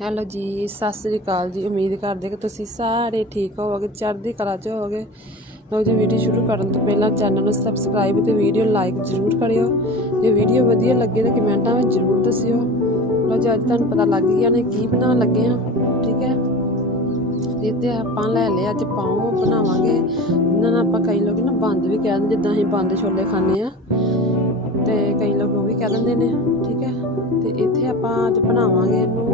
Hello ਜੀ, ਸਤਿ ਸ੍ਰੀ ਅਕਾਲ ਜੀ। ਉਮੀਦ ਕਰਦੇ ਕਿ ਤੁਸੀਂ ਸਾਰੇ ਠੀਕ ਹੋਵੋਗੇ, ਚੜ੍ਹਦੀ ਕਲਾ 'ਚ ਹੋਵੋਗੇ। ਲੋ ਜੀ, ਵੀਡੀਓ ਸ਼ੁਰੂ ਕਰਨ ਤੋਂ ਪਹਿਲਾਂ ਚੈਨਲ ਨੂੰ ਸਬਸਕ੍ਰਾਈਬ ਤੇ ਵੀਡੀਓ ਲਾਈਕ ਜ਼ਰੂਰ ਕਰਿਓ। ਜੇ ਵੀਡੀਓ ਵਧੀਆ ਲੱਗੇ ਤਾਂ ਕਮੈਂਟਾਂ ਵਿੱਚ ਜ਼ਰੂਰ ਦੱਸਿਓ। ਲੋ ਜੀ, ਅੱਜ ਤੁਹਾਨੂੰ ਪਤਾ ਲੱਗ ਗਿਆ ਨੇ ਕੀ ਬਣਾਉਣ ਲੱਗੇ ਆ ਠੀਕ ਹੈ? ਤੇ ਤੇ ਆਪਾਂ ਲੈ ਲਿਆ ਅੱਜ ਪਾਉ ਬਣਾਵਾਂਗੇ। ਇਹਨਾਂ ਨਾਲ ਆਪਾਂ ਕਈ ਲੋਕ ਨਾ ਬੰਦ ਵੀ ਕਹਿੰਦੇ ਜਿੱਦਾਂ ਅਸੀਂ ਬੰਦ ਛੋਲੇ ਖਾਂਦੇ ਆ ਤੇ ਕਈ ਲੋਕ ਉਹ ਵੀ ਕਹਿ ਦਿੰਦੇ ਨੇ, ਠੀਕ ਹੈ, ਤੇ ਇੱਥੇ ਆਪਾਂ ਅੱਜ ਬਣਾਵਾਂਗੇ ਇਹਨੂੰ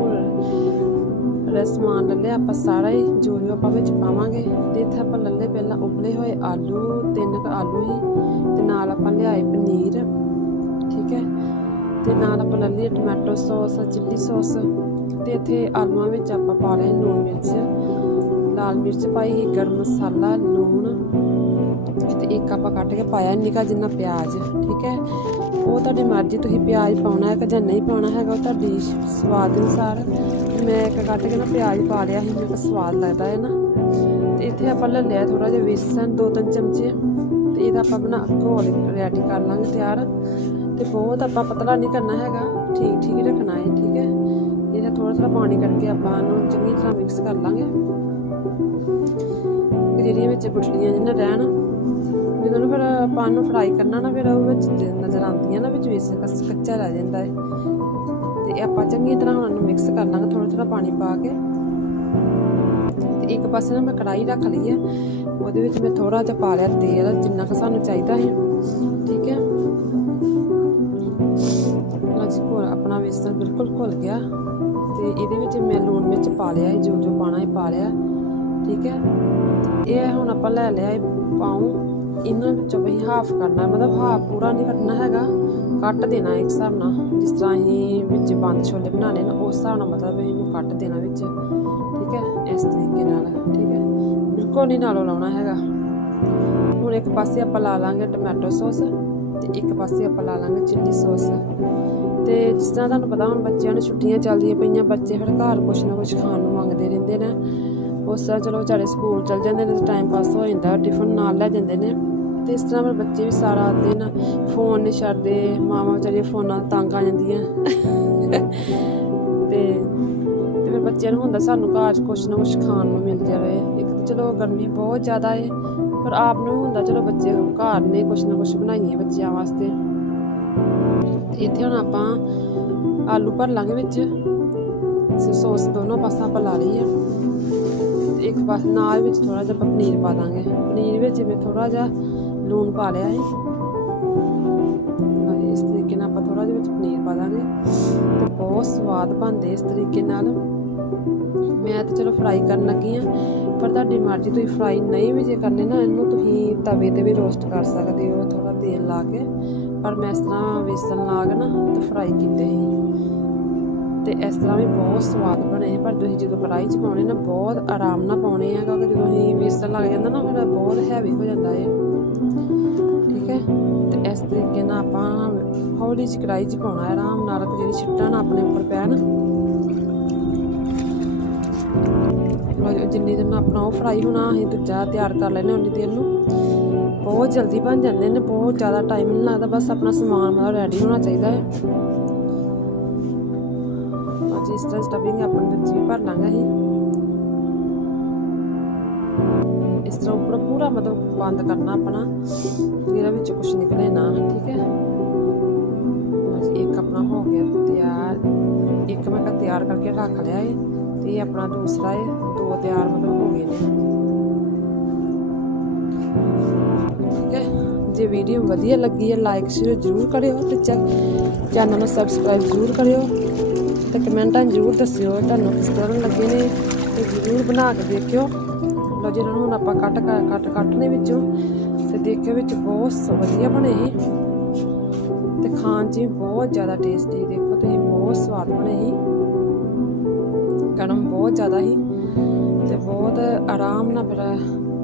ਰਸਮਾਨ ਲੈ ਲਿਆ, ਆਪਾਂ ਸਾਰਾ ਹੀ ਜੋ ਜੋ ਆਪਾਂ ਵਿੱਚ ਪਾਵਾਂਗੇ, ਤੇ ਇੱਥੇ ਆਪਾਂ ਲੱਲੇ ਪਹਿਲਾਂ ਉਬਲੇ ਹੋਏ ਆਲੂ, ਤਿੰਨ ਕ ਆਲੂ ਹੀ, ਤੇ ਨਾਲ ਆਪਾਂ ਲਿਆਏ ਪਨੀਰ, ਠੀਕ ਹੈ, ਤੇ ਨਾਲ ਆਪਾਂ ਲੈ ਲਈ ਟੋਮੈਟੋ ਸੌਸ, ਚਿੱਲੀ ਸੌਸ, ਤੇ ਇੱਥੇ ਆਲੂਆਂ ਵਿੱਚ ਆਪਾਂ ਪਾ ਰਹੇ ਲੂਣ ਮਿਰਚ, ਲਾਲ ਮਿਰਚ ਪਾਈ, ਗਰਮ ਮਸਾਲਾ, ਲੂਣ ਤੇ ਇੱਕ ਆਪਾਂ ਕੱਟ ਕੇ ਪਾਇਆ ਨਿੱਕਾ ਜਿੰਨਾ ਪਿਆਜ਼, ਠੀਕ ਹੈ? ਉਹ ਤੁਹਾਡੀ ਮਰਜ਼ੀ, ਤੁਸੀਂ ਪਿਆਜ਼ ਪਾਉਣਾ ਹੈ ਜਾਂ ਨਹੀਂ ਪਾਉਣਾ ਹੈਗਾ, ਉਹ ਤੁਹਾਡੀ ਸਵਾਦ ਅਨੁਸਾਰ ਮੈਂ ਇੱਕ ਕੱਟ ਕੇ ਨਾ ਪਿਆਜ਼ ਪਾ ਲਿਆ ਸੀ, ਮੈਨੂੰ ਸਵਾਦ ਲੱਗਦਾ ਹੈ ਨਾ। ਤੇ ਇੱਥੇ ਆਪਾਂ ਲੈ ਲਿਆ ਥੋੜਾ ਜਿਹਾ ਵੇਸਣ, ਦੋ ਤਿੰਨ ਚਮਚੇ, ਤੇ ਇਹਦਾ ਆਪਾਂ ਬਣਾ ਘੋਲ ਰੈਡੀ ਕਰ ਲਾਂਗੇ ਤਿਆਰ। ਤੇ ਬਹੁਤ ਆਪਾਂ ਪਤਲਾ ਨਹੀਂ ਕਰਨਾ ਹੈਗਾ, ਠੀਕ ਠੀਕ ਰੱਖਣਾ ਹੈ, ਠੀਕ ਹੈ? ਇਹਦਾ ਥੋੜਾ ਥੋੜਾ ਪਾਣੀ ਕਰਕੇ ਆਪਾਂ ਇਹਨੂੰ ਚੰਗੀ ਤਰ੍ਹਾਂ ਮਿਕਸ ਕਰ ਲਾਂਗੇ। ਕਿ ਜਿਹੜੀਆਂ ਵਿੱਚ ਗੁਠਲੀਆਂ ਜਿਹਨਾਂ ਰਹਿਣ ਜਦੋਂ ਨੂੰ ਫਿਰ ਆਪਾਂ ਨੂੰ ਫਰਾਈ ਕਰਨਾ ਨਾ, ਫਿਰ ਉਹ ਵਿੱਚ ਨਜ਼ਰ ਆਉਂਦੀਆਂ ਨਾ, ਵਿੱਚ ਵੇਸਣ ਕੱਚਾ ਰਹਿ ਜਾਂਦਾ ਹੈ ਤੇ ਆਪਾਂ ਚੰਗੀ ਤਰ੍ਹਾਂ ਹੁਣ ਇਹਨੂੰ ਮਿਕਸ ਕਰ ਲਾਂਗੇ ਥੋੜਾ ਥੋੜਾ ਪਾਣੀ ਪਾ ਕੇ। ਤੇ ਇੱਕ ਪਾਸੇ ਨਾ ਮੈਂ ਕੜਾਈ ਰੱਖ ਲਈ ਹੈ ਉਹਦੇ ਵਿੱਚ ਮੈਂ ਥੋੜਾ ਜਿਹਾ ਪਾ ਲਿਆ ਤੇਲ, ਜਿੰਨਾ ਕੁ ਸਾਨੂੰ ਚਾਹੀਦਾ ਹੈ ਠੀਕ ਹੈ? ਲਓ ਜੀ ਆਪਣਾ ਵੇਸਣ ਬਿਲਕੁਲ ਘੁਲ ਗਿਆ। ਤੇ ਇਹਦੇ ਵਿੱਚ ਮੈਂ ਲੂਣ ਮਿਰਚ ਪਾ ਲਿਆ ਜੋ ਜੋ ਪਾਣਾ ਹੈ ਪਾ ਲਿਆ। ਠੀਕ ਹੈ? ਇਹ ਹੁਣ ਆਪਾਂ ਲੈ ਲਿਆ ਇਹ ਪਾਉ। ਇਹਨਾਂ ਵਿੱਚੋਂ ਵੀ ਹਾਫ ਕਰਨਾ ਮਤਲਬ ਹਾਫ ਪੂਰਾ ਨਹੀਂ ਕੱਟਣਾ ਹੈਗਾ। ਕੱਟ ਦੇਣਾ ਇੱਕ ਹਿਸਾਬ ਨਾਲ। ਜਿਸ ਤਰ੍ਹਾਂ ਅਸੀਂ ਵਿੱਚ ਬੰਦ ਛੋਲੇ ਬਣਾਣੇ ਨੇ, ਉਸ ਹਿਸਾਬ ਨਾਲ ਮਤਲਬ ਇਹਨੂੰ ਕੱਟ ਦੇਣਾ ਵਿੱਚ। ਠੀਕ ਹੈ? ਇਸ ਤਰੀਕੇ ਨਾਲ, ਠੀਕ ਹੈ? ਬਿਲਕੁਲ ਨਹੀਂ ਨਾਲੋਂ ਲਾਉਣਾ ਹੈਗਾ। ਹੁਣ ਇੱਕ ਪਾਸੇ ਆਪਾਂ ਲਾ ਲਾਂਗੇ ਟੋਮੈਟੋ ਸੌਸ ਤੇ ਇੱਕ ਪਾਸੇ ਆਪਾਂ ਲਾ ਲਾਂਗੇ ਚਿੱਲੀ ਸੌਸ। ਤੇ ਜਿਸ ਤਰ੍ਹਾਂ ਤੁਹਾਨੂੰ ਪਤਾ ਹੁਣ ਬੱਚਿਆਂ ਨੂੰ ਛੁੱਟੀਆਂ ਚੱਲਦੀਆਂ ਪਈਆਂ, ਬੱਚੇ ਫਿਰ ਘਰ ਕੁਛ ਨਾ ਕੁਛ ਖਾਣ ਨੂੰ ਮੰਗਦੇ ਰਹਿੰਦੇ ਨੇ। ਉਸ ਤਰ੍ਹਾਂ ਚਲੋ ਵਿਚਾਰੇ ਸਕੂਲ ਚਲ ਜਾਂਦੇ ਨੇ ਟਾਈਮ ਪਾਸ ਹੋ ਜਾਂਦਾ ਟਿਫਨ ਨਾਲ ਲੈ ਜਾਂਦੇ ਨੇ। ਤੇ ਇਸ ਤਰ੍ਹਾਂ ਫਿਰ ਬੱਚੇ ਵੀ ਸਾਰਾ ਦਿਨ ਫੋਨ ਨਹੀਂ ਛੱਡਦੇ, ਮਾਵਾਂ ਵਿਚਾਰੀਆਂ ਫੋਨਾਂ ਤੰਗ ਆ ਜਾਂਦੀਆਂ। ਤੇ ਤੇ ਫਿਰ ਬੱਚਿਆਂ ਨੂੰ ਹੁੰਦਾ ਸਾਨੂੰ ਘਰ 'ਚ ਕੁਛ ਨਾ ਕੁਛ ਖਾਣ ਨੂੰ ਮਿਲ ਜਾਵੇ। ਇੱਕ ਤਾਂ ਚਲੋ ਗਰਮੀ ਬਹੁਤ ਜ਼ਿਆਦਾ ਹੈ ਪਰ ਆਪ ਨੂੰ ਹੁੰਦਾ ਚਲੋ ਬੱਚੇ ਘਰ ਨੇ ਕੁਛ ਨਾ ਕੁਛ ਬਣਾਈਏ ਬੱਚਿਆਂ ਵਾਸਤੇ। ਇੱਥੇ ਹੁਣ ਆਪਾਂ ਆਲੂ ਭਰ ਲਾਂਗੇ ਵਿੱਚ ਸ- ਸੌਸ ਦੋਨੋਂ ਪਾਸਾਂ ਆਪਾਂ ਲਾ ਲਈ ਆ ਇੱਕ ਪਾਸ ਨਾਲ ਵਿੱਚ ਥੋੜਾ ਜਿਹਾ ਆਪਾਂ ਪਨੀਰ ਪਾ ਦਾਂਗੇ। ਪਨੀਰ ਵਿੱਚ ਮੈਂ ਥੋੜਾ ਜਿਹਾ ਲੂਣ ਪਾ ਲਿਆ ਹੈ ਇਸ ਤਰੀਕੇ ਨਾਲ ਆਪਾਂ ਥੋੜਾ ਜਿਹਾ ਵਿੱਚ ਪਨੀਰ ਪਾ ਦਾਂਗੇ। ਤੇ ਬਹੁਤ ਸਵਾਦ ਬਣਦੇ ਇਸ ਤਰੀਕੇ ਨਾਲ। ਮੈਂ ਤਾਂ ਚਲੋ ਫਰਾਈ ਕਰਨ ਲੱਗੀ ਆ ਪਰ ਤੁਹਾਡੀ ਮਰਜ਼ੀ ਤੁਸੀਂ ਫਰਾਈ ਨਹੀਂ ਵੀ ਜੇ ਕਰਨੇ ਨਾ, ਇਹਨੂੰ ਤੁਸੀਂ ਤਵੇ ਤੇ ਵੀ ਰੋਸਟ ਕਰ ਸਕਦੇ ਹੋ ਥੋੜਾ ਤੇਲ ਲਾ ਕੇ। ਪਰ ਮੈਂ ਇਸ ਤਰ੍ਹਾਂ ਵੇਸਣ ਲਾ ਕੇ ਨਾ, ਤੇ ਫਰਾਈ ਕੀਤੇ ਸੀ। ਤੇ ਇਸ ਤਰ੍ਹਾਂ ਵੀ ਬਹੁਤ ਸਵਾਦ ਬਣੇ ਪਰ ਤੁਸੀਂ ਜਦੋਂ ਕੜਾਈ 'ਚ ਪਾਉਣੇ ਨਾ ਬਹੁਤ ਆਰਾਮ ਨਾਲ ਪਾਉਣੇ ਆ ਕਿਉਂਕਿ ਜਦੋਂ ਅਸੀਂ ਵੇਸਣ ਲੱਗ ਜਾਂਦਾ ਨਾ ਫਿਰ ਬਹੁਤ ਹੈਵੀ ਹੋ ਜਾਂਦਾ ਹੈ ਠੀਕ ਹੈ? ਤੇ ਇਸ ਤਰੀਕੇ ਨਾਲ ਆਪਾਂ ਹੌਲੀ ਜਿਹੀ ਕੜਾਈ 'ਚ ਪਾਉਣਾ ਹੈ ਆਰਾਮ ਨਾਲ ਜਿਹੜੀ ਛਿੱਟਾਂ ਨਾ ਆਪਣੇ ਉੱਪਰ ਪੈਣ। ਲਓ ਜੀ, ਜਿੰਨੀ ਦਿਨ ਆਪਣਾ ਉਹ ਫਰਾਈ ਹੋਣਾ ਅਸੀਂ ਦੂਜਾ ਤਿਆਰ ਕਰ ਲੈਣੇ ਉਨੀ ਦੇਰ ਨੂੰ। ਬਹੁਤ ਜਲਦੀ ਬਣ ਜਾਂਦੇ ਨੇ ਬਹੁਤ ਜ਼ਿਆਦਾ ਟਾਈਮ ਨਹੀਂ ਲੱਗਦਾ ਬਸ ਆਪਣਾ ਸਮਾਨ ਮਤਲਬ ਰੈਡੀ ਹੋਣਾ ਚਾਹੀਦਾ ਹੈ। ਅੱਜ ਇਸ ਤਰ੍ਹਾਂ ਸਟਫਿੰਗ ਆਪਣੇ ਵਿੱਚ ਵੀ ਭਰ ਲਾਂਗਾ ਅਸੀਂ ਇਸ ਤਰ੍ਹਾਂ ਉੱਪਰ ਪੂਰਾ ਮਤਲਬ ਬੰਦ ਕਰਨਾ ਆਪਣਾ ਕਿ ਇਹਦੇ ਵਿੱਚ ਕੁਝ ਨਿਕਲੇ ਨਾ ਠੀਕ ਹੈ ਬਸ ਇੱਕ ਆਪਣਾ ਹੋ ਗਿਆ ਤਿਆਰ ਇੱਕ ਮੈਂ ਕਾ ਤਿਆਰ ਕਰਕੇ ਰੱਖ ਲਿਆ ਏ ਤੇ ਇਹ ਆਪਣਾ ਦੂਸਰਾ ਏ ਦੋ ਤਿਆਰ ਮਤਲਬ ਹੋ ਗਏ ਨੇ ਠੀਕ ਹੈ ਜੇ ਵੀਡੀਓ ਵਧੀਆ ਲੱਗੀ ਹੈ ਲਾਈਕ ਸ਼ੇਅਰ ਜ਼ਰੂਰ ਕਰਿਓ ਤੇ ਚੈਨਲ ਨੂੰ ਤੇ ਕਮੈਂਟਾਂ ਜ਼ਰੂਰ ਦੱਸਿਓ, ਤੁਹਾਨੂੰ ਕਿਸ ਤਰ੍ਹਾਂ ਲੱਗੇ ਨੇ, ਤੇ ਜ਼ਰੂਰ ਬਣਾ ਕੇ ਦੇਖਿਓ। ਲੋ ਜਿਹਨਾਂ ਨੂੰ ਹੁਣ ਆਪਾਂ ਕੱਟ ਕਰ- ਕੱਟ ਕੱਟਨੇ ਵਿੱਚੋਂ, ਤੇ ਦੇਖਿਓ ਵਿੱਚ ਬਹੁਤ ਵਧੀਆ ਬਣੇ ਸੀ ਤੇ ਖਾਣ 'ਚ ਵੀ ਬਹੁਤ ਜ਼ਿਆਦਾ ਟੇਸਟੀ ਦੇਖੋ ਤੁਸੀਂ, ਬਹੁਤ ਸਵਾਦ ਬਣੇ ਸੀ ਗਰਮ ਬਹੁਤ ਜ਼ਿਆਦਾ ਸੀ, ਤੇ ਬਹੁਤ ਆਰਾਮ ਨਾਲ ਫਿਰ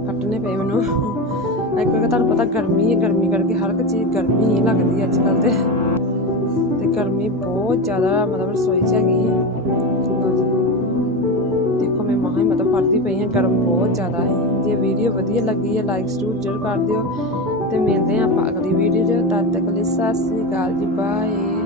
ਕੱਟਣੇ ਪਏ ਮੈਨੂੰ। ਇੱਕ ਵਾਰ ਤੁਹਾਨੂੰ ਪਤਾ ਗਰਮੀ ਹੈ ਗਰਮੀ ਕਰਕੇ ਹਰ ਇੱਕ ਚੀਜ਼ ਗਰਮੀ ਹੀ ਲੱਗਦੀ ਅੱਜ ਕੱਲ ਤੇ। ਤੇ ਗਰਮੀ ਬਹੁਤ ਜ਼ਿਆਦਾ ਮਤਲਬ ਰਸੋਈ 'ਚ ਹੈਗੀ ਹੈ। ਦੇਖੋ ਮੈਂ ਮਹਾਂ ਹੀ ਮਤਲਬ ਪੜਦੀ ਪਈ ਹਾਂ, ਗਰਮ ਬਹੁਤ ਜ਼ਿਆਦਾ ਹੈ। ਜੇ ਵੀਡੀਓ ਵਧੀਆ ਲੱਗੀ ਹੈ ਲਾਈਕ ਜ਼ਰੂਰ ਜ਼ਰੂਰ ਕਰ ਦਿਓ। ਤੇ ਮਿਲਦੇ ਹਾਂ ਆਪਾਂ ਅਗਲੀ ਵੀਡੀਓ 'ਚ। ਤਦ ਤੱਕ ਲਈ ਸਤਿ ਸ੍ਰੀ ਅਕਾਲ ਜੀ ਬਾਏ